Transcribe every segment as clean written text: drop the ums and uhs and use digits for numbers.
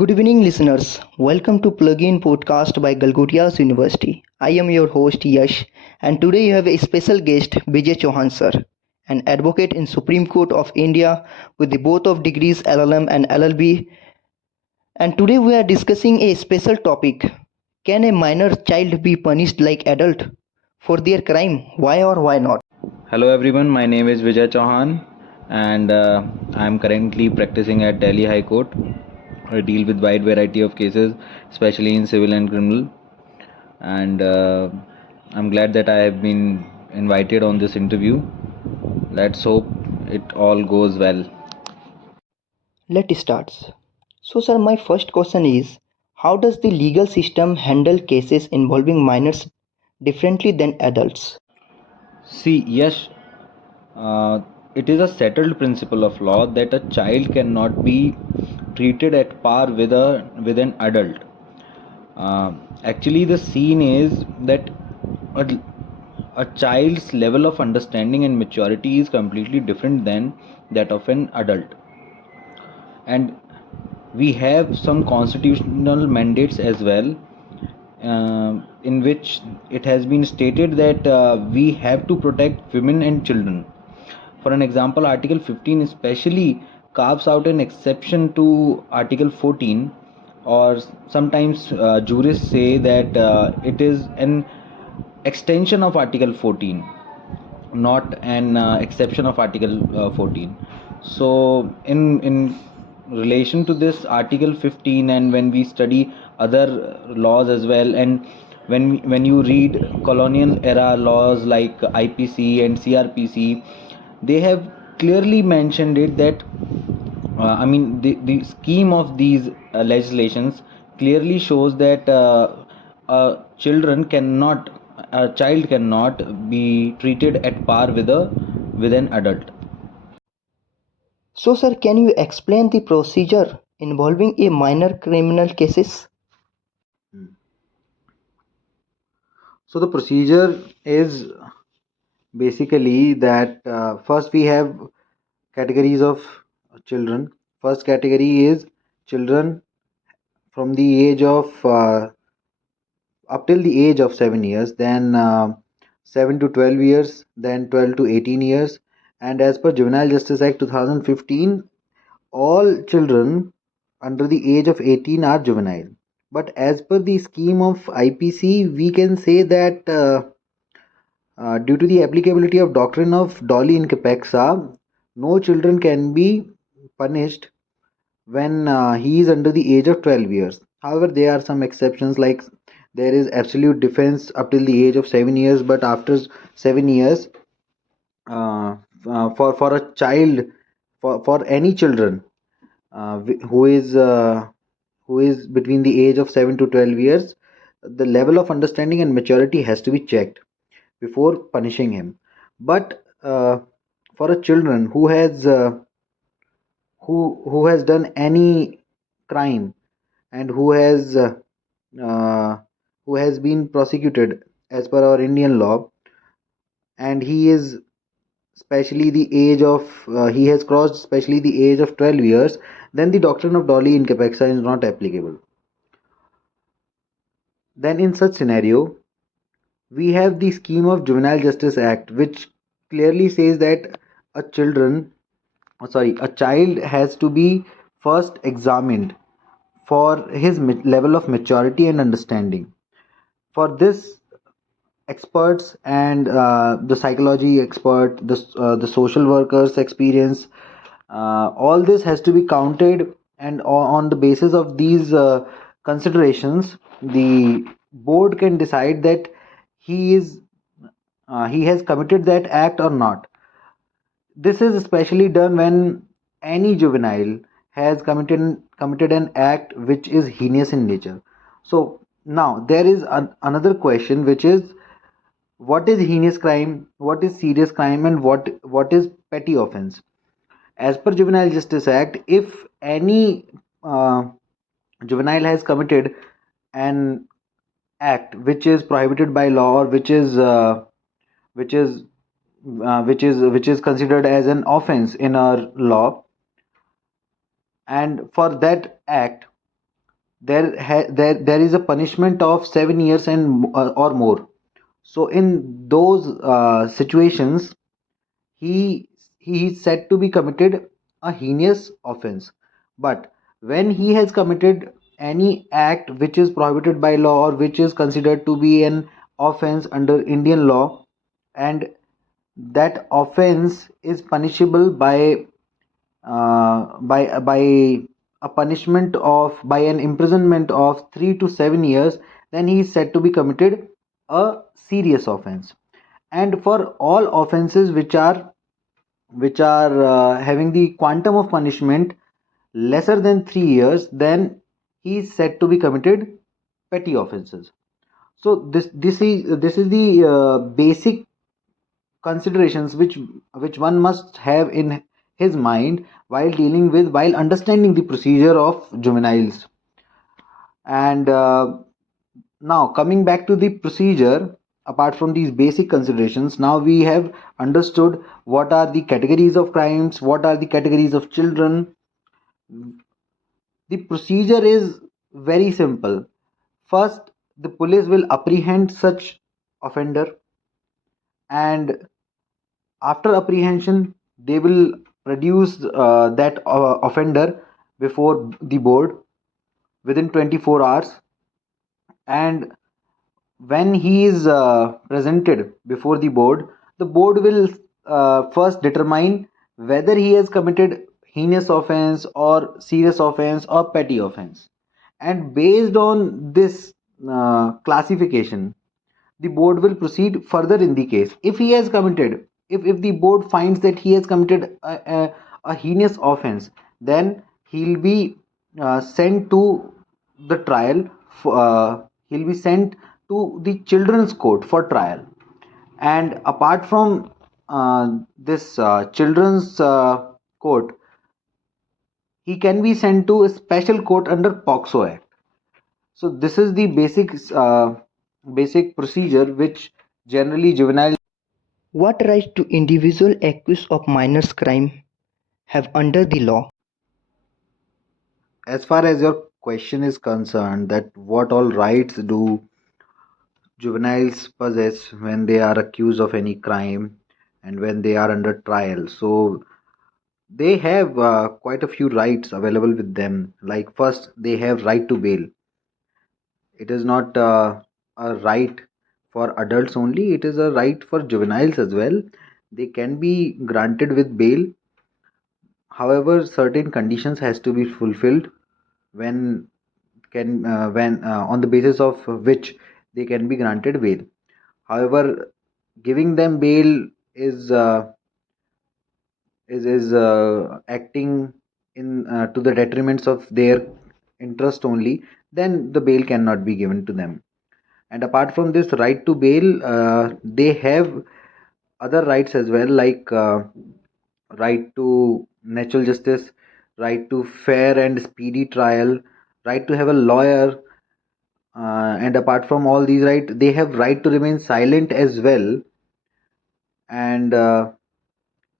Good evening, listeners. Welcome to Plug-in Podcast by Galgotias University. I am your host Yash, and today you have a special guest, Vijay Chauhan sir, an advocate in Supreme Court of India with the both of degrees LLM and LLB. And today we are discussing a special topic: Can a minor child be punished like adult for their crime? Why or why not? Hello everyone, my name is Vijay Chauhan and I am currently practicing at Delhi High Court. I deal with wide variety of cases, especially in civil and criminal. And I'm glad that I have been invited on this interview. Let's hope it all goes well. Let's start. So, sir, my first question is: How does the legal system handle cases involving minors differently than adults? See, yes, uh, it is a settled principle of law that a child cannot be treated at par with an adult. Actually, the scene is that a, a child's level of understanding and maturity is completely different than that of an adult, and we have some constitutional mandates as well, in which it has been stated that we have to protect women and children. For an example, Article 15 especially carves out an exception to Article 14, or sometimes jurists say that it is an extension of Article 14, not an exception of Article 14. So, in relation to this Article 15, and when we study other laws as well, and when you read colonial era laws like IPC and CRPC, they have clearly mentioned it that the scheme of these legislations clearly shows that a child cannot be treated at par with an adult. So, sir, can you explain the procedure involving a minor criminal cases? So the procedure is basically that first we have categories of children. First category is children from the age of up till the age of 7 years, then 7 to 12 years, then 12 to 18 years, and as per Juvenile Justice Act 2015, all children under the age of 18 are juvenile. But as per the scheme of IPC, we can say that due to the applicability of doctrine of Dolly in Capexa, no children can be punished when he is under the age of 12 years. However, there are some exceptions, like there is absolute defense up till the age of 7 years, but after 7 years, uh, for a child, for any children who is between the age of 7 to 12 years, the level of understanding and maturity has to be checked before punishing him. But for a children who has done any crime, and uh, who has been prosecuted as per our Indian law, and he is especially the age of he has crossed especially the age of 12 years, then the doctrine of Dolly in Capexa is not applicable. Then in such scenario, we have the scheme of Juvenile Justice Act, which clearly says that a child has to be first examined for his level of maturity and understanding. For this, experts and the psychology expert, the social workers experience, all this has to be counted, and on the basis of these considerations, the board can decide that he is he has committed that act or not. This is especially done when any juvenile has committed an act which is heinous in nature. So now there is another question, which is, what is heinous crime, what is serious crime, and what is petty offense? As per Juvenile Justice Act, if any uh, juvenile has committed an act which is prohibited by law, or which is which is considered as an offense in our law, and for that act there is a punishment of 7 years and or more. So in those situations, he he is said to be committed a heinous offense. But when he has committed any act which is prohibited by law or which is considered to be an offense under Indian law, and that offense is punishable by a punishment of by an imprisonment of 3 to 7 years, then he is said to be committed a serious offense. And for all offenses which are having the quantum of punishment lesser than 3 years, then he is said to be committed petty offenses. So this is the basic considerations which one must have in his mind while understanding the procedure of juveniles. And now coming back to the procedure, apart from these basic considerations, now we have understood what are the categories of crimes, what are the categories of children. The procedure is very simple. First, the police will apprehend such offender, and after apprehension, they will produce that offender before the board within 24 hours. And when he is presented before the board will first determine whether he has committed heinous offense or serious offense or petty offense. And based on this classification, the board will proceed further in the case. If he has committed, if the board finds that he has committed a heinous offense, then he'll be sent to the trial. He'll be sent to the children's court for trial. And apart from this children's court, he can be sent to a special court under POXO Act. So this is the basic procedure which generally juvenile. What rights do individual accused of minors crime have under the law? As far as your question is concerned, that what all rights do juveniles possess when they are accused of any crime and when they are under trial, so they have quite a few rights available with them. Like, first, they have right to bail. It is not a right for adults only, it is a right for juveniles as well. They can be granted with bail. However, certain conditions has to be fulfilled when when on the basis of which they can be granted bail. However, giving them bail is acting in to the detriments of their interest only. Then the bail cannot be given to them. And apart from this right to bail, they have other rights as well, like right to natural justice, right to fair and speedy trial, right to have a lawyer. And apart from all these rights, they have right to remain silent as well. And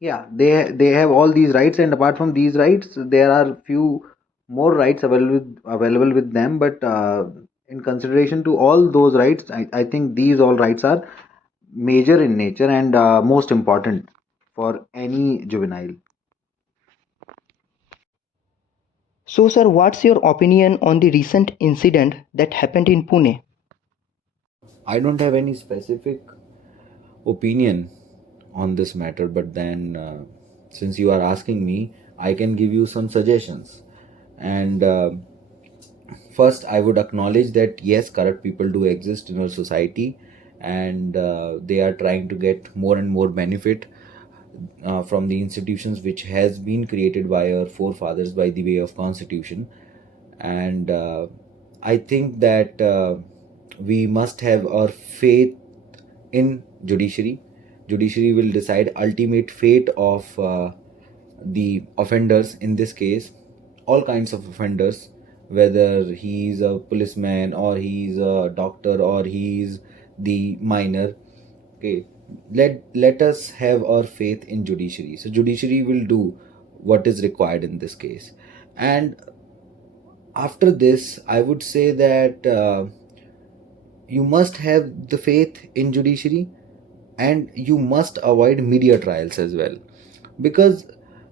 yeah, they have all these rights. And apart from these rights, there are few more rights available with them. But in consideration to all those rights, I think these all rights are major in nature and most important for any juvenile. So, sir, what's your opinion on the recent incident that happened in Pune? I don't have any specific opinion on this matter, but then since you are asking me, I can give you some suggestions. And first, I would acknowledge that yes, corrupt people do exist in our society, and they are trying to get more and more benefit from the institutions which has been created by our forefathers by the way of constitution. And I think that we must have our faith in judiciary will decide ultimate fate of the offenders, in this case all kinds of offenders, whether he's a policeman or he's a doctor or he's the minor. Okay, let us have our faith in judiciary. So judiciary will do what is required in this case. And After this, I would say that you must have the faith in judiciary, and you must avoid media trials as well, because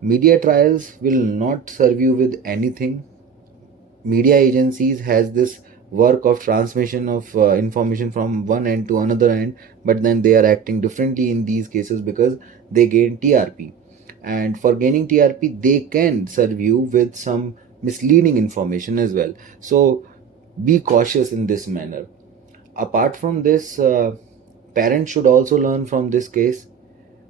media trials will not serve you with anything. Media agencies has this work of transmission of information from one end to another end, but then they are acting differently in these cases because they gain TRP, and for gaining TRP they can serve you with some misleading information as well. So be cautious in this manner. Apart from this, parents should also learn from this case.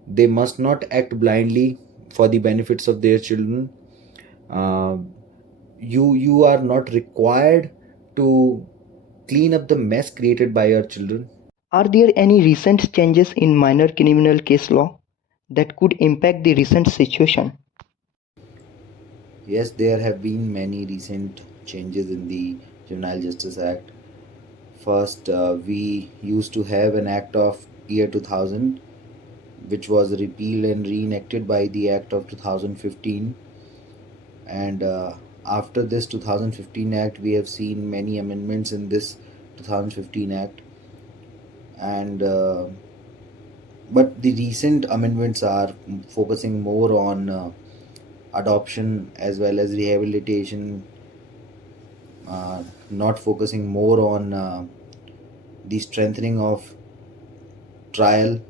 They must not act blindly for the benefits of their children. uh, you are not required to clean up the mess created by your children. Are there any recent changes in minor criminal case law that could impact the recent situation? Yes, there have been many recent changes in the Juvenile Justice Act. First, we used to have an act of year 2000, which was repealed and reenacted by the act of 2015. And after this 2015 act, we have seen many amendments in this 2015 act. And but the recent amendments are focusing more on adoption as well as rehabilitation, not focusing more on the strengthening of trial,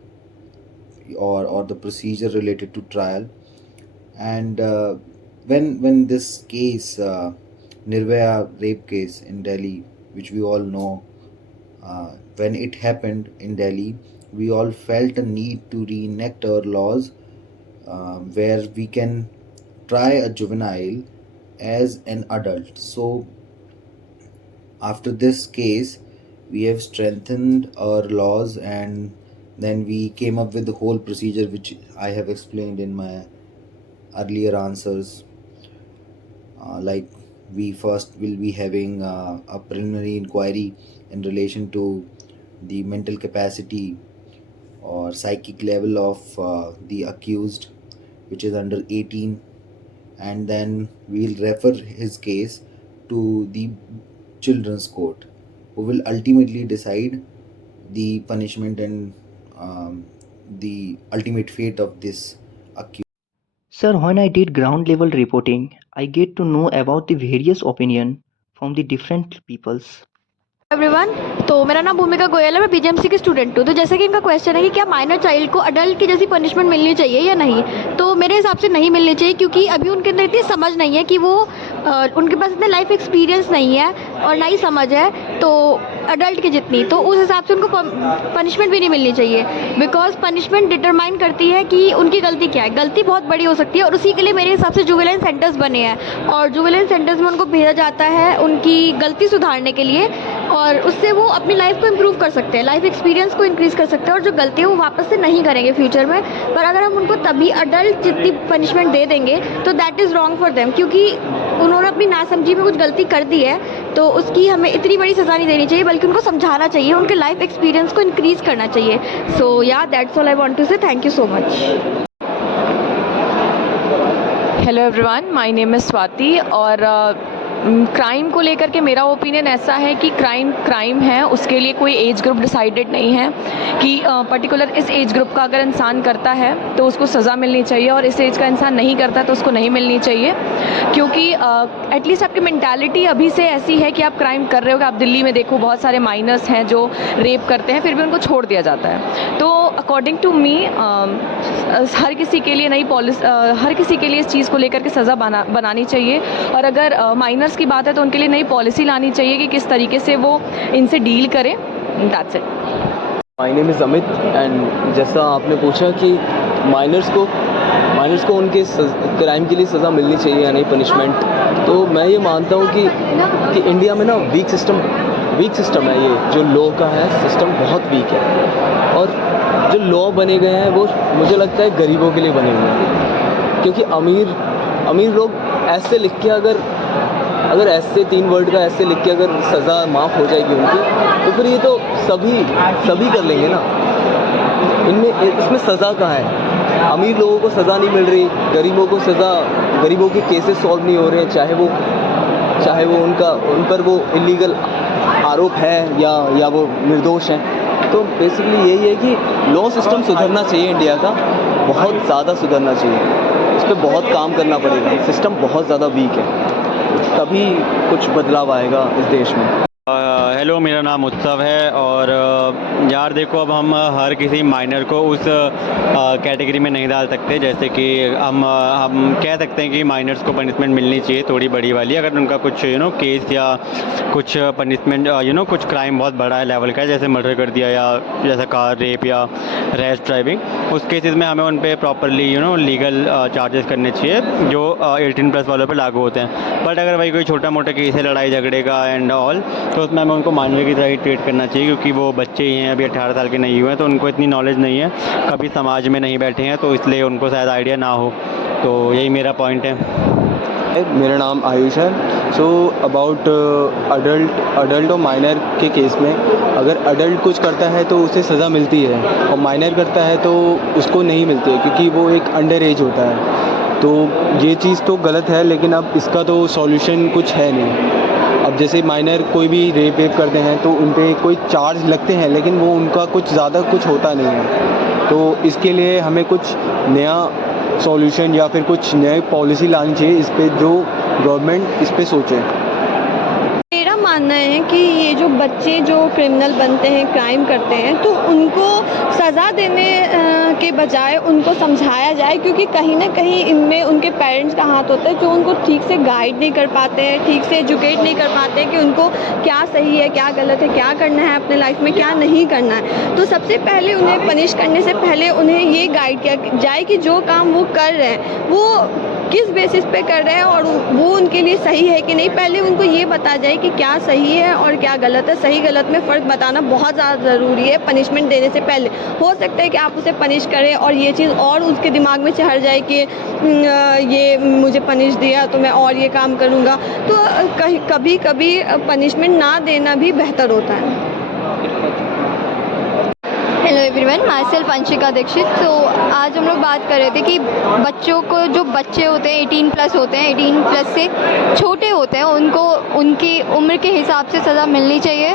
or the procedure related to trial. And when this case, Nirvaya rape case in Delhi, which we all know, when it happened in Delhi, we all felt a need to reenact our laws, where we can try a juvenile as an adult. So after this case, we have strengthened our laws, and then we came up with the whole procedure which I have explained in my earlier answers. Like, we first will be having a preliminary inquiry in relation to the mental capacity or psychic level of the accused, which is under 18, and then we'll refer his case to the children's court, who will ultimately decide the punishment and the ultimate fate of this accused. Sir, when I did ground level reporting, I get to know about the various opinion from the different peoples. Everyone, तो मेरा नाम भूमिका गोयल है, मैं BJMC की student हूँ। तो जैसे कि इनका क्वेश्चन है कि क्या माइनर चाइल्ड को अडल्ट की जैसी पनिशमेंट मिलनी चाहिए या नहीं, तो मेरे हिसाब से नहीं मिलनी चाहिए, क्योंकि अभी उनके अंदर इतनी समझ नहीं है कि वो उनके पास इतने लाइफ एक्सपीरियंस नहीं है और ना ही समझ है तो अडल्ट के जितनी, तो उस हिसाब से उनको पनिशमेंट भी नहीं मिलनी चाहिए। बिकॉज पनिशमेंट डिटरमाइन करती है कि उनकी गलती क्या है। गलती बहुत बड़ी हो सकती है और उसी के लिए मेरे हिसाब से जुवेनाइल सेंटर्स बने हैं, और जुवेनाइल सेंटर्स में उनको भेजा जाता है उनकी गलती सुधारने के लिए, और उससे वो अपनी लाइफ को इम्प्रूव कर सकते हैं, लाइफ एक्सपीरियंस को इंक्रीज़ कर सकते हैं, और जो गलती है वो वापस से नहीं करेंगे फ्यूचर में। पर अगर हम उनको तभी अडल्ट जितनी पनिशमेंट दे देंगे तो that is wrong for them, क्योंकि उन्होंने अपनी नासमझी में कुछ गलती कर दी है, तो उसकी हमें इतनी बड़ी सज़ा नहीं देनी चाहिए, बल्कि उनको समझाना चाहिए, उनके लाइफ एक्सपीरियंस को इंक्रीज़ करना चाहिए। So yeah that's all I want to say. Thank you so much. Hello everyone, my name is Swati, और क्राइम को लेकर के मेरा ओपिनियन ऐसा है कि क्राइम है, उसके लिए कोई एज ग्रुप डिसाइडेड नहीं है कि पर्टिकुलर इस एज ग्रुप का अगर इंसान करता है तो उसको सज़ा मिलनी चाहिए, और इस एज का इंसान नहीं करता तो उसको नहीं मिलनी चाहिए, क्योंकि एटलीस्ट आपकी मेंटालिटी अभी से ऐसी है कि आप क्राइम कर रहे हो। कि आप दिल्ली में देखो, बहुत सारे माइनर्स हैं जो रेप करते हैं, फिर भी उनको छोड़ दिया जाता है। तो अकॉर्डिंग टू मी हर किसी के लिए नई पॉलिसी, हर किसी के लिए इस चीज़ को लेकर के सज़ा बनानी चाहिए, और अगर माइनर्स की बात है तो उनके लिए नई पॉलिसी लानी चाहिए कि किस तरीके से वो इनसे डील करें। That's it. My name is Amit, and जैसा आपने पूछा कि माइनर्स को उनके क्राइम के लिए सज़ा मिलनी चाहिए या नहीं, पनिशमेंट, तो मैं ये मानता हूँ कि इंडिया में ना वीक सिस्टम है। ये जो लॉ का है सिस्टम बहुत वीक है, और जो लॉ बने गए हैं वो मुझे लगता है गरीबों के लिए बने हुए हैं, क्योंकि अमीर लोग ऐसे लिख के अगर ऐसे 3 वर्ड का ऐसे लिख के अगर सज़ा माफ़ हो जाएगी उनकी, तो फिर ये तो सभी कर लेंगे ना। इसमें सज़ा कहाँ है? अमीर लोगों को सज़ा नहीं मिल रही, गरीबों के केसेस सॉल्व नहीं हो रहे हैं, चाहे वो उन पर वो इलीगल आरोप है या वो निर्दोष हैं। तो बेसिकली यही है कि लॉ सिस्टम सुधरना चाहिए इंडिया का, बहुत ज़्यादा सुधरना चाहिए। इस पर बहुत काम करना पड़ेगा, सिस्टम बहुत ज़्यादा वीक है, तभी कुछ बदलाव आएगा इस देश में। हेलो, मेरा नाम उत्सव है और यार देखो, अब हम हर किसी माइनर को उस कैटेगरी में नहीं डाल सकते। जैसे कि हम कह सकते हैं कि माइनर्स को पनिशमेंट मिलनी चाहिए थोड़ी बड़ी वाली, अगर उनका कुछ केस या कुछ पनिशमेंट कुछ क्राइम बहुत बड़ा लेवल का है, जैसे मर्डर कर दिया या जैसा कार रेप या रैश ड्राइविंग, उस केसेस में हमें उन पर प्रॉपरली लीगल चार्जेस करने चाहिए जो 18+ वालों पर लागू होते हैं। बट अगर भाई कोई छोटा मोटा केस है लड़ाई झगड़े का एंड ऑल, तो उसमें हमें उनको मानवीय की तरह ही ट्रीट करना चाहिए, क्योंकि वो बच्चे ही हैं, अभी 18 साल के नहीं हुए हैं, तो उनको इतनी नॉलेज नहीं है, कभी समाज में नहीं बैठे हैं, तो इसलिए उनको शायद आइडिया ना हो। तो यही मेरा पॉइंट है। मेरा नाम आयुष है। सो अबाउट अडल्ट और माइनर के केस में, अगर अडल्ट कुछ करता है तो उसे सज़ा मिलती है और माइनर करता है तो उसको नहीं मिलती है, क्योंकि वो एक अंडर एज होता है। तो ये चीज़ तो गलत है, लेकिन अब इसका तो सॉल्यूशन कुछ है नहीं। अब जैसे माइनर कोई भी रेप करते हैं तो उन पर कोई चार्ज लगते हैं, लेकिन वो उनका कुछ ज़्यादा कुछ होता नहीं है। तो इसके लिए हमें कुछ नया सॉल्यूशन या फिर कुछ नई पॉलिसी लानी चाहिए इस पे, जो गवर्नमेंट इस पे सोचे। मेरा मानना है कि ये जो बच्चे जो क्रिमिनल बनते हैं, क्राइम करते हैं, तो उनको सज़ा देने के बजाय उनको समझाया जाए, क्योंकि कहीं ना कहीं इनमें उनके पेरेंट्स का हाथ होता है, जो उनको ठीक से गाइड नहीं कर पाते हैं, ठीक से एजुकेट नहीं कर पाते हैं कि उनको क्या सही है, क्या गलत है, क्या करना है अपने लाइफ में, क्या नहीं करना है। तो सबसे पहले उन्हें पनिश करने से पहले उन्हें ये गाइड किया जाए कि जो काम वो कर रहे हैं वो किस बेसिस पे कर रहे हैं और वो उनके लिए सही है कि नहीं। पहले उनको ये बता जाए कि क्या सही है और क्या गलत है। सही गलत में फ़र्क बताना बहुत ज़्यादा ज़रूरी है पनिशमेंट देने से पहले। हो सकता है कि आप उसे पनिश करें और ये चीज़ और उसके दिमाग में चढ़ जाए कि ये मुझे पनिश दिया तो मैं और ये काम करूँगा। तो कभी कभी पनिशमेंट ना देना भी बेहतर होता है। Hello everyone, myself Anshika Dixit. तो आज हम लोग बात कर रहे थे कि बच्चों को, जो बच्चे होते हैं 18+ होते हैं, 18+ से छोटे होते हैं, उनको उनकी उम्र के हिसाब से सज़ा मिलनी चाहिए।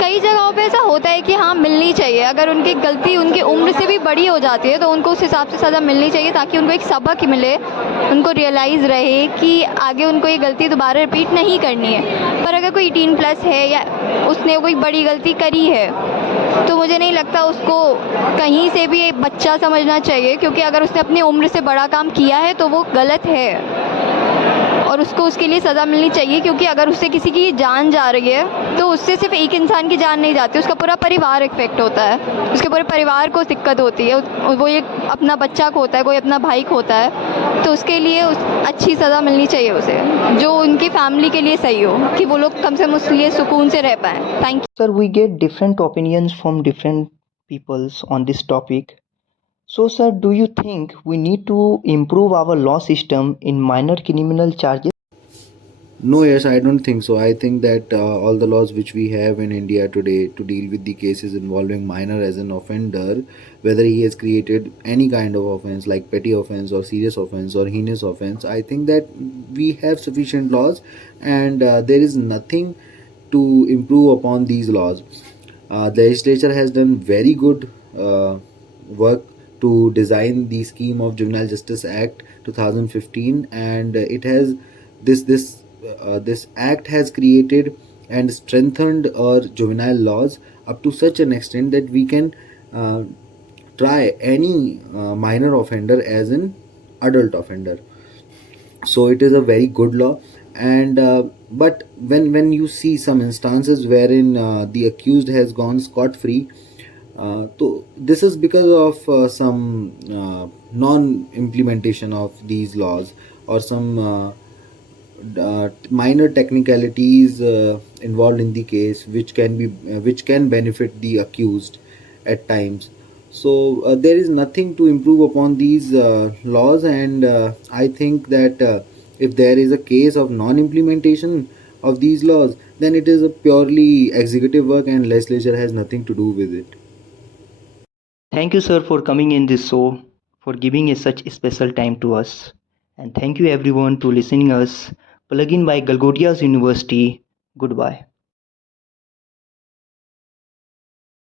कई जगहों पे ऐसा होता है कि हाँ मिलनी चाहिए, अगर उनकी गलती उनकी उम्र से भी बड़ी हो जाती है तो उनको उस हिसाब से सज़ा मिलनी चाहिए, ताकि उनको एक सबक मिले, उनको रियलाइज़ रहे कि आगे उनको ये गलती दोबारा रिपीट नहीं करनी है। पर अगर कोई 18+ है या उसने कोई बड़ी गलती करी है तो मुझे नहीं लगता उसको कहीं से भी एक बच्चा समझना चाहिए, क्योंकि अगर उसने अपनी उम्र से बड़ा काम किया है तो वो गलत है और उसको उसके लिए सज़ा मिलनी चाहिए। क्योंकि अगर उससे किसी की जान जा रही है तो उससे सिर्फ एक इंसान की जान नहीं जाती, उसका पूरा परिवार इफेक्ट होता है, उसके पूरे परिवार को दिक्कत होती है। वो एक अपना बच्चा खोता है, कोई अपना भाई खोता है, तो उसके लिए अच्छी सज़ा मिलनी चाहिए उसे, जो उनकी फैमिली के लिए सही हो, कि वो लोग कम से कम उसके लिए सुकून से रह पाएँ। Thank you. Sir, we get different opinions from different peoples on this topic. So, sir, do you think we need to improve our law system in minor criminal charges? No, yes, I don't think so. I think that all the laws which we have in India today to deal with the cases involving minor as an offender, whether he has created any kind of offense like petty offense or serious offense or heinous offense, I think that we have sufficient laws and there is nothing to improve upon these laws. The legislature has done very good work to design the scheme of Juvenile Justice Act 2015, and it has this act has created and strengthened our juvenile laws up to such an extent that we can try any minor offender as an adult offender. So it is a very good law, and but when you see some instances wherein the accused has gone scot free, so this is because of some non implementation of these laws or some minor technicalities involved in the case which can benefit the accused at times. So there is nothing to improve upon these laws, and I think that if there is a case of non-implementation of these laws, then it is a purely executive work and legislature has nothing to do with it. Thank you, sir, for coming in this show, for giving such special time to us, and thank you everyone to listening us. Plugin by Galgotias University. Goodbye.